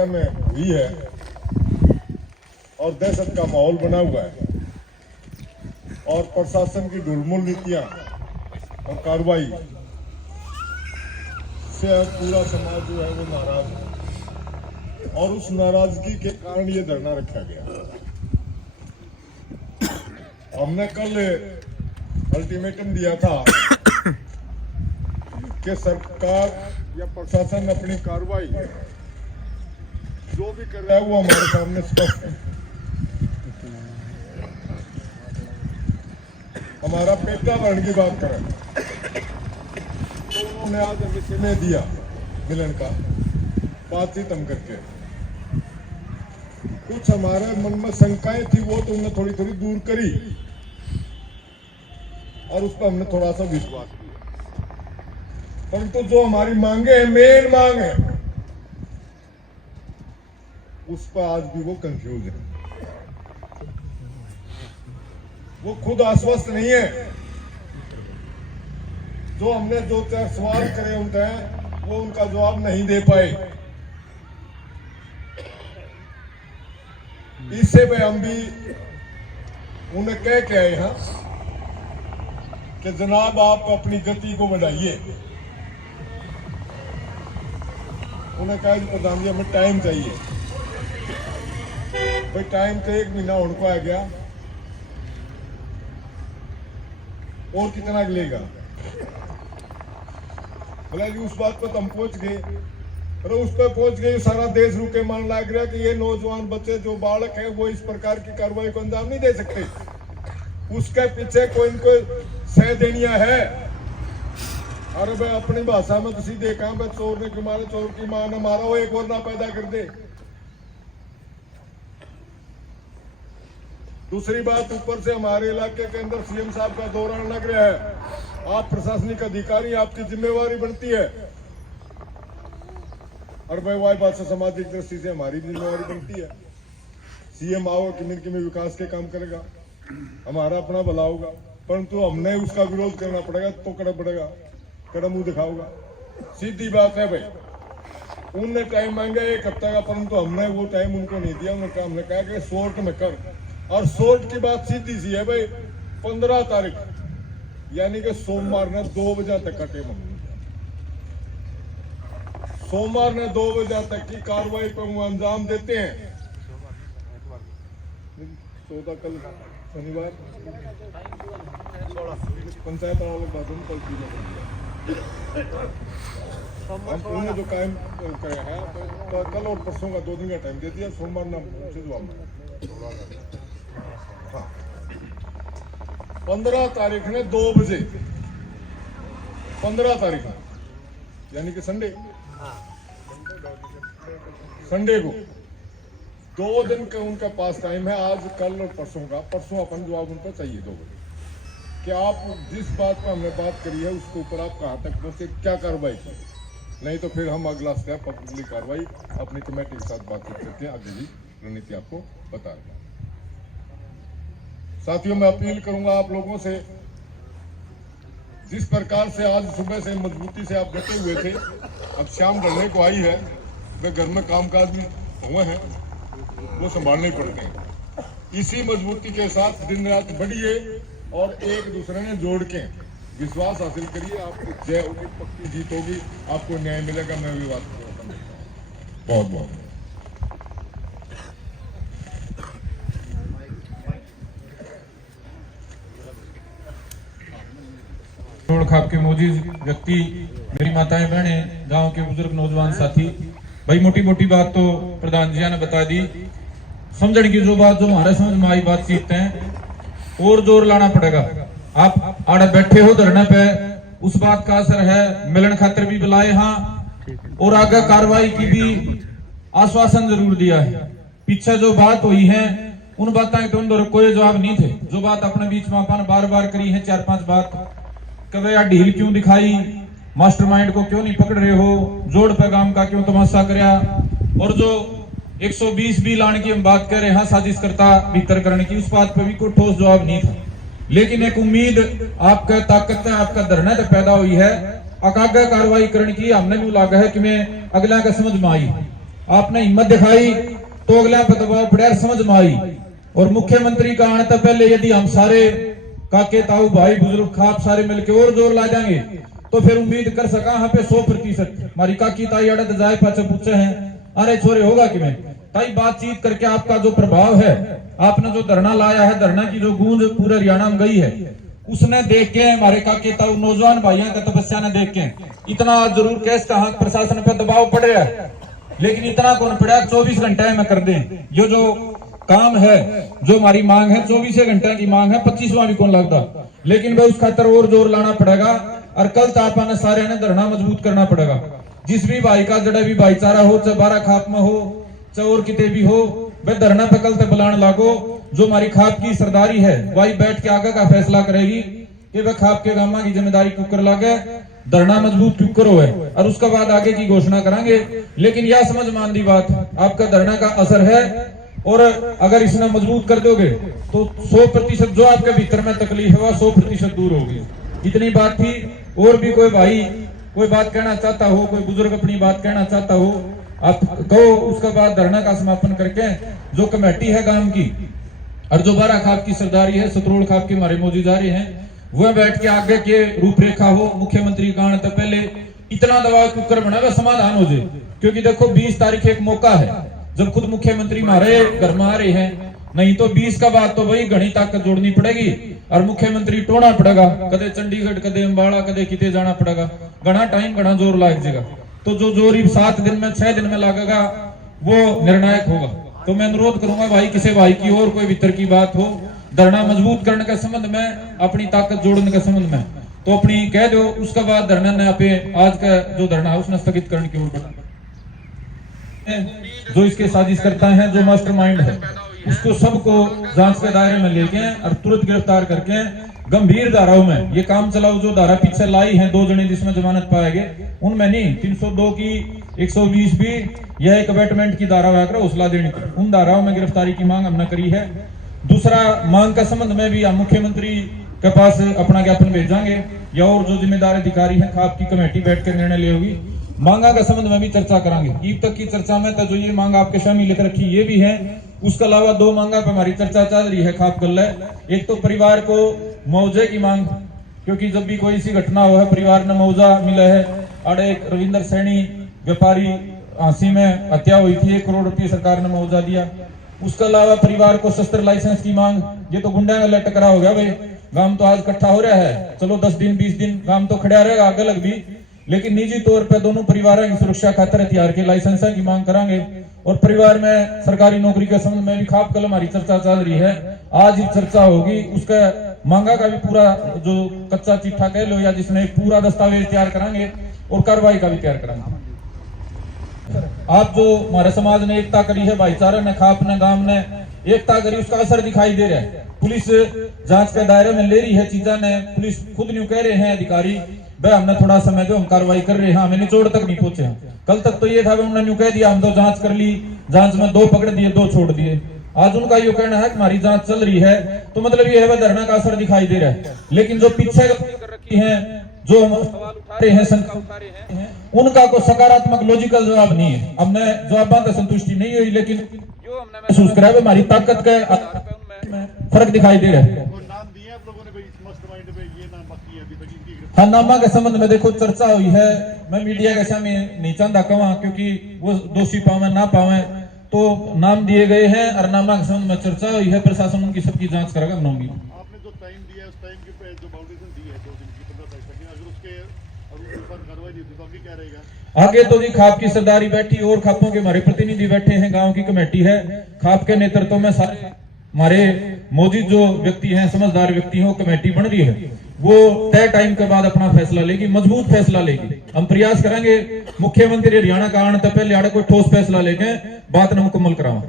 इलाके में हुई है और दहशत का माहौल बना हुआ है और प्रशासन की ढुलमुल नीतियां और कार्रवाई से पूरा समाज जो है वो नाराज है और उस नाराजगी के कारण ये धरना रखा गया। हमने कल अल्टीमेटम दिया था कि सरकार या प्रशासन अपनी कार्रवाई जो भी कर रहा है वो हमारे सामने स्पष्ट है। हमारा पेटावरण की बात करें तो उन्होंने आज हमें समय दिया मिलन का, बातचीत हम करके कुछ हमारे मन में शंकाएं थी वो तो उन्होंने थोड़ी थोड़ी दूर करी और उस पर हमने थोड़ा सा विश्वास किया। परंतु जो हमारी मांगे हैं, मेन मांग है, उस पर आज भी वो कंफ्यूज है। वो खुद आश्वस्त नहीं है। जो हमने 2-4 सवाल करे उनसे वो उनका जवाब नहीं दे पाए। इससे पे हम भी उन्हें कह के आए हैं कि जनाब आप अपनी गति को बढ़ाइए। उन्हें कहा कि प्रधान जी हमें टाइम चाहिए। भाई टाइम तो 1 महीना होने को आ गया और कितना लेगा? बोला जी उस बात पर तो हम पहुंच गए, पर उस पर पहुंच गए सारा देश रुके मान लग रहा कि ये नौजवान बच्चे जो बालक है वो इस प्रकार की कार्रवाई को अंजाम नहीं दे सकते। उसके पीछे कोई इनको सह देनिया है। अरे भाई अपनी भाषा में तो सीधे कहा भाई चोर ने क्यों मारा, चोर की मां ने मारा, वो एक और ना पैदा कर दे। दूसरी बात, ऊपर से हमारे इलाके के अंदर सीएम साहब का दौरान लग रहा है। आप प्रशासनिक अधिकारी, आपकी जिम्मेवारी बनती है। और भाई वही बात से सामाजिक दृष्टि से हमारी जिम्मेवारी बनती है। सीएम आओ कि विकास के काम करेगा, हमारा अपना भला होगा, परंतु हमने उसका विरोध करना पड़ेगा तो करना पड़ेगा, कड़ा मुंह दिखाऊंगा। सीधी बात है भाई, उनने टाइम मांगा 1 हफ्ता का, परंतु हमने वो टाइम उनको नहीं दिया। हमने कहा कि शॉर्ट में कर, और शॉर्ट की बात सीधी सी है भाई, 15 तारीख यानी कि सोमवार ने 2 बजे तक का टाइम हमने दिया। सोमवार ने 2 बजे तक की कार्रवाई पर वो अंजाम देते हैं। 14 कल शनिवार पंचायत उन्होंने जो कायम किया है तो कल और परसों का 2 दिन का टाइम दे दिया। सोमवार ना से जवाब 15 तारीख ने 2 बजे, 15 तारीख यानी कि संडे को 2 दिन का उनका पास टाइम है। आज कल और परसों का, परसों अपन जवाब उनको चाहिए 2 बजे कि आप जिस बात पर हमने बात करी है उसके ऊपर आप कहाँ तक पहुंचे, क्या कार्रवाई की। नहीं तो फिर हम अगला स्टेप अपनी कार्रवाई अपनी कमेटी के साथ बातचीत करते हैं, आगे की रणनीति आपको बता रहे हैं। साथियों, मैं अपील करूंगा आप लोगों से, जिस प्रकार से आज सुबह से मजबूती से आप डटे हुए थे, अब शाम ढलने को आई है, वे घर में कामकाज भी हुए हैं, वो संभालने पड़ते हैं। इसी मजबूती के साथ दिन रात बढ़िए और एक दूसरे ने जोड़ के विश्वास हासिल करिए। आपको जय होगी, पक्की जीत होगी, आपको न्याय मिलेगा। मैं भी बात करता हूँ। बहुत बहुत खाप के मौजूद व्यक्ति, मेरी माताएं बहनें, गांव के बुजुर्ग नौजवान साथी भाई, मोटी मोटी बात तो प्रधान जी ने बता दी। समझने की जो बात जो हमारे समझ में आई बातचीत है और जोर लाना पड़ेगा। आप आड़े बैठे हो धरने पे, उस बात का असर है। मिलन खातिर भी बुलाए हाँ, और आगे कार्रवाई की भी आश्वासन जरूर दिया है। पीछे जो बात हुई है उन बातों के अंदर कोई जवाब नहीं थे। जो बात अपने बीच में अपन बार बार करी है, 4-5 बात, कभी यार ढील क्यों दिखाई, मास्टरमाइंड को क्यों नहीं पकड़ रहे हो, जोड़ पैगाम का क्यों तमाशा करया, और जो 120 भी लाने की हम बात कर रहे हैं साजिश करता भीतर करने की, उस बात पर भी कोई ठोस जवाब नहीं था। लेकिन एक उम्मीद आपका ताकत है, आपका धरना तो पैदा हुई है, आगे कार्रवाई करने की हमने भी लागा है कि मैं अगला का समझ में आई। आपने हिम्मत दिखाई तो अगला पे दबाव पड़ा समझ में आई। और मुख्यमंत्री का आने तो पहले यदि हम सारे काके ताऊ भाई बुजुर्ग खाप सारे मिलकर और जोर ला जाएंगे तो फिर उम्मीद कर सका यहाँ पे 100% हमारी काकी ताई अड़द जाए पाचे पूछे हैं अरे छोरे होगा कि मैं ताई बातचीत करके आपका जो प्रभाव है, आपने जो धरना लाया है, धरना की जो गूंज पूरे हरियाणा में गई है, उसने देख के हमारे काके ताऊ नौजवान भाइयों का तपस्या ने देख के इतना जरूर कैस कहा प्रशासन पे दबाव पड़ रहा है, लेकिन इतना कौन पड़ा 24 घंटे में कर दें। ये जो काम है, जो हमारी मांग है 24 घंटे की मांग है, 25वां भी कौन लगता, लेकिन भाई उस खातर और जोर लाना पड़ेगा। और कल तापा ने सारे ने धरना मजबूत करना पड़ेगा। जिस भी भाई का जड़ा भी भाईचारा हो, चाहे 12 खाप में हो, चाहे और किते भी हो, वह धरना पे कल तक बुलान लागो। जो हमारी खाप की सरदारी है वही बैठ के आगे का फैसला करेगी कि वह खाप के गामा की जिम्मेदारी क्यों कर लागे, धरना मजबूत क्यों करो है, और उसके बाद आगे की घोषणा करेंगे। लेकिन यह समझ मान दी बात, आपका धरना का असर है और अगर इसने मजबूत कर दोगे तो 100% जो आपके भीतर में तकलीफ है वह 100% दूर होगी। इतनी बात थी। और भी कोई भाई कोई बात कहना चाहता हो, कोई बुजुर्ग अपनी बात कहना चाहता हो, आप कहो। उसके बाद धरना का समापन करके जो कमेटी है गांव की और जो 12 खाप की सरदारी है, सतरोड़ खाप के हमारे मौजूद जा रहे हैं, वह बैठ के आगे के रूपरेखा हो। मुख्यमंत्री का आने तो पहले इतना दबाव कुकर बना हुआ समाधान हो जाए, क्योंकि देखो 20 तारीख एक मौका है जब खुद मुख्यमंत्री हमारे घर में आ रहे हैं, नहीं तो 20 का बाद तो वही घनी ताकत जोड़नी पड़ेगी और मुख्यमंत्री टोना पड़ेगा, कदे चंडीगढ़, कदे अम्बाड़ा, कदे किते जाना पड़ेगा, घना टाइम घना जोर लाग जाएगा। तो जो जोर 7 दिन में 6 दिन में लगेगा वो निर्णायक होगा। तो मैं अनुरोध करूंगा भाई, किसी भाई की और कोई भीतर की बात हो, धरना मजबूत करने के संबंध में, अपनी ताकत जोड़ने के संबंध में, तो अपनी कह दो। उसके बाद धरना ने पे आज का जो धरना है उसने स्थगित करने की ओर बढ़ा। जो इसके साजिश करता है, जो मास्टरमाइंड है, उसको सबको जांच के दायरे में लेके और तुरंत गिरफ्तार करके गंभीर धाराओं में ये काम चलाओ। जो धारा पीछे लाई है 2 जने जिसमें जमानत पाएंगे, उनमें नहीं 302 की 120 भी, यह एक अबेटमेंट की धारा है, हौसला देने की, उन धाराओं में गिरफ्तारी की मांग हमने करी है। दूसरा, मांग का संबंध में भी हम मुख्यमंत्री के पास अपना ज्ञापन भेजांगे या और जो जिम्मेदार अधिकारी है खाप की कमेटी बैठ कर निर्णय ले होगी। मांगा के संबंध में भी चर्चा करांगे। ईब तक की चर्चा में तो जो ये मांग आपके सामने लिख रखी ये भी है, उसके अलावा 2 मांगा पर हमारी चर्चा चल रही है खाप गल। एक तो परिवार को मुआवजे की मांग, क्योंकि जब भी कोई सी घटना हो है परिवार ने मुआवजा मिला है। अड़े एक रविंदर सैनी व्यापारी हांसी में हत्या हुई थी, 1 करोड़ रुपये सरकार ने मुआवजा दिया। उसके अलावा परिवार को शस्त्र लाइसेंस की मांग, ये तो गुंडा वाला टकरा हो गया भाई, गांव तो आज इकट्ठा हो रहा है, चलो 10 दिन 20 दिन गांव तो खड़ा रहेगा आगे लग भी, लेकिन निजी तौर पर दोनों परिवारों की सुरक्षा खातिर हथियार के लाइसेंस की मांग करांगे। और परिवार में सरकारी नौकरी के संबंध में भी खाप कल हमारी चर्चा चल रही है, आज ही चर्चा होगी। उसका मांगा का भी पूरा जो कच्चा चिट्ठा कह लो या जिसमें पूरा दस्तावेज तैयार करांगे और कार्रवाई का भी तैयार करांगे। आप जो हमारे समाज ने एकता करी है, भाईचारा ने, खाप ने, गांव ने एकता करी, उसका असर दिखाई दे रहा है। पुलिस जांच के दायरे में ले रही है चीजा ने, पुलिस खुद न्यू कह रहे हैं अधिकारी, भाई हमने थोड़ा समय दो, हम कार्रवाई कर रहे हैं, हमें निचोड़ तक नहीं पहुंचे हैं। कल तक तो ये था उन्होंने न्यू कह दिया हम तो जांच कर ली, जांच में 2 पकड़ दिए 2 छोड़ दिए। आज उनका ये कहना है कि हमारी जांच चल रही है, तो मतलब ये है वह धरना का असर दिखाई दे रहा है। लेकिन जो पीछे कर रखी है, जो हम सवाल उठा रहे हैं, शंका उठा रहे हैं, उनका कोई सकारात्मक लॉजिकल जवाब नहीं है। हमने जवाबों से संतुष्टि नहीं हुई, लेकिन जो हमने महसूस करा है हमारी ताकत का फर्क दिखाई दे रहा है। हाँ, नामा के संबंध में देखो चर्चा हुई है, मैं मीडिया के सामने नहीं चाहता कहूँ क्योंकि वो दोषी पावे ना पावे, तो नाम दिए गए हैं और नामा के संबंध में चर्चा हुई है, प्रशासन उनकी सबकी जांच करेगा। आपने जो टाइम दिया है उस टाइम के जो बाउंडेशन दी है 2 दिन की 15 तारीख तक, अगर उसके ऊपर कार्रवाई नहीं होती तो आगे क्या रहेगा? आगे तो जी खाप की सरदारी बैठी और खापों के हमारे प्रतिनिधि बैठे हैं, गांव की कमेटी है, खाप के नेतृत्व में सारे हमारे मौजूद जो व्यक्ति हैं, समझदार व्यक्ति हैं, वो कमेटी बन रही है, वो तय टाइम के बाद अपना फैसला लेगी, मजबूत फैसला लेगी। हम प्रयास करेंगे मुख्यमंत्री हरियाणा का आने से पहले आड़े कोई ठोस फैसला लेके बात न मुकम्मल कराओ।